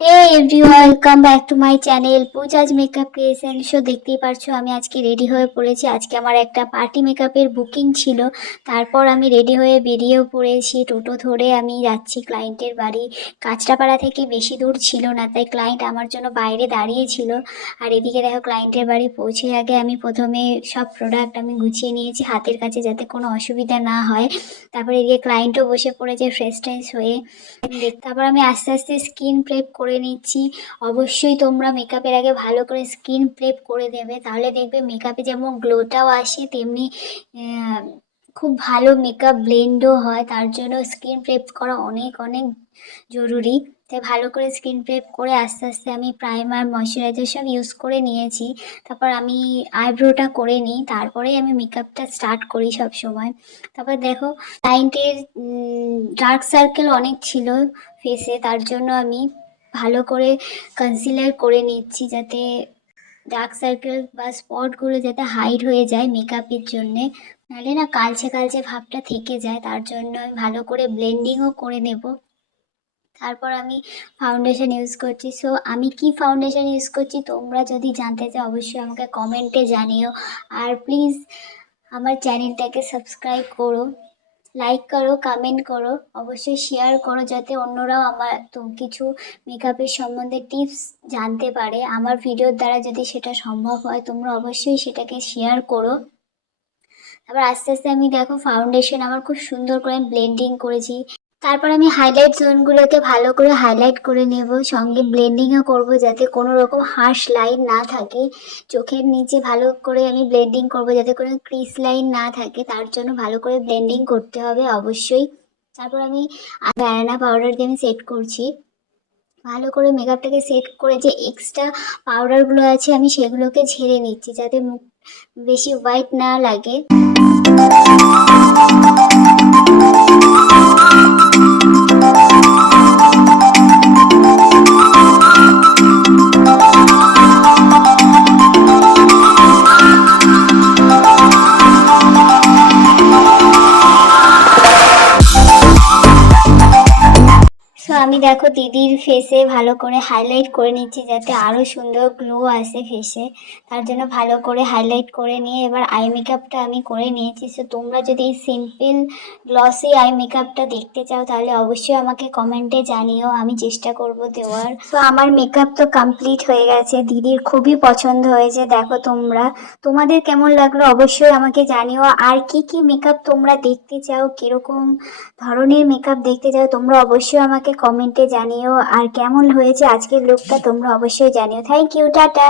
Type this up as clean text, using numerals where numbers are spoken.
Hey everyone, welcome back to my channel Puja's makeup creation show. দেখতেই পারছো আমি আজকে রেডি হয়ে পড়েছি। আজকে আমার একটা পার্টি মেকআপের বুকিং ছিল। তারপর আমি রেডি হয়ে বেরিয়েও পড়েছি। টোটো ধরে আমি যাচ্ছি ক্লায়েন্টের বাড়ি। কাঁচরাপাড়া থেকে বেশি দূর ছিল না, তাই ক্লায়েন্ট আমার জন্য বাইরে দাঁড়িয়ে ছিল। আর এদিকে দেখো ক্লায়েন্টের বাড়ি পৌঁছে আগে আমি প্রথমে সব প্রোডাক্ট আমি গুছিয়ে নিয়েছি হাতের কাছে, যাতে কোনো অসুবিধা না হয়। তারপরে এদিকে ক্লায়েন্টও বসে পড়েছে ফ্রেশ ট্রেশ হয়ে। তারপর আমি আস্তে আস্তে স্কিন প্রেপ করে নিচ্ছি। অবশ্যই তোমরা মেকআপের আগে ভালো করে স্কিন প্রেপ করে দেবে, তাহলে দেখবে মেকআপে যেমন গ্লোটাও আসে, তেমনি খুব ভালো মেকআপ ব্লেন্ডও হয়। তার জন্য স্কিন প্রেপ করা অনেক অনেক জরুরি। তাই ভালো করে স্কিন প্রেপ করে আস্তে আস্তে আমি প্রাইমার ময়শ্চারাইজার সব ইউজ করে নিয়েছি। তারপর আমি আইব্রোটা করে নিই, তারপরেই আমি মেকআপটা স্টার্ট করি সব সময়। তারপর দেখো ক্লায়েন্টের ডার্ক সার্কেল অনেক ছিল ফেসে, তার জন্য আমি ভালো করে কনসিলার করে নিচ্ছি, যাতে ডার্ক সার্কেল বা স্পটগুলো যাতে হাইড হয়ে যায় মেকআপের জন্যে, নাহলে না কালচে কালচে ভাবটা থেকে যায়। তার জন্য আমি ভালো করে ব্লেন্ডিংও করে নেব। তারপর আমি ফাউন্ডেশন ইউজ করছি। সো আমি কি ফাউন্ডেশন ইউজ করছি তোমরা যদি জানতে চাও অবশ্যই আমাকে কমেন্টে জানিও। আর প্লিজ আমার চ্যানেলটাকে সাবস্ক্রাইব করো, লাইক করো, কমেন্ট করো, অবশ্যই শেয়ার করো, যাতে অন্যরাও আমার তো কিছু মেকআপের সম্বন্ধে টিপস জানতে পারে। আমার ভিডিওর দ্বারা যদি সেটা সম্ভব হয় তোমরা অবশ্যই সেটাকে শেয়ার করো। তারপর আস্তে আস্তে আমি দেখো ফাউন্ডেশন আমার খুব সুন্দর করে ব্লেন্ডিং করেছি। তারপর আমি হাইলাইট জোনগুলোকে ভালো করে হাইলাইট করে নেব, সঙ্গে ব্লেন্ডিংও করব যাতে কোনো রকম হার্শ লাইন না থাকে। চোখের নিচে ভালো করে আমি ব্লেন্ডিং করব যাতে কোনো ক্রিস লাইন না থাকে, তার জন্য ভালো করে ব্লেন্ডিং করতে হবে অবশ্যই। তারপর আমি ব্যানানা পাউডার দিয়ে আমি সেট করছি। ভালো করে মেকআপটাকে সেট করে যে এক্সট্রা পাউডারগুলো আছে আমি সেগুলোকে ঝেড়ে নিচ্ছি, যাতে মুখ বেশি হোয়াইট না লাগে। সো আমি দেখো দিদির ফেসে ভালো করে হাইলাইট করে নিচ্ছি, যাতে আরও সুন্দর গ্লো আসে ফেসে। তার জন্য ভালো করে হাইলাইট করে নিয়ে এবার আই মেকআপটা আমি করে নিয়েছি। সো তোমরা যদি এই সিম্পল গ্লসি আই মেকআপটা দেখতে চাও তাহলে অবশ্যই আমাকে কমেন্টে জানিও, আমি চেষ্টা করব দেওয়ার। সো আমার মেকআপ তো কমপ্লিট হয়ে গেছে, দিদির খুবই পছন্দ হয়েছে। দেখো তোমরা, তোমাদের কেমন লাগলো অবশ্যই আমাকে জানিও। আর কি কি মেকআপ তোমরা দেখতে চাও, কিরকম ধরনের মেকআপ দেখতে চাও তোমরা অবশ্যই আমাকে কমেন্টে জানিও। আর কেমন হয়েছে আজকের লুকটা তোমরা অবশ্যই জানিও। Thank you, tata.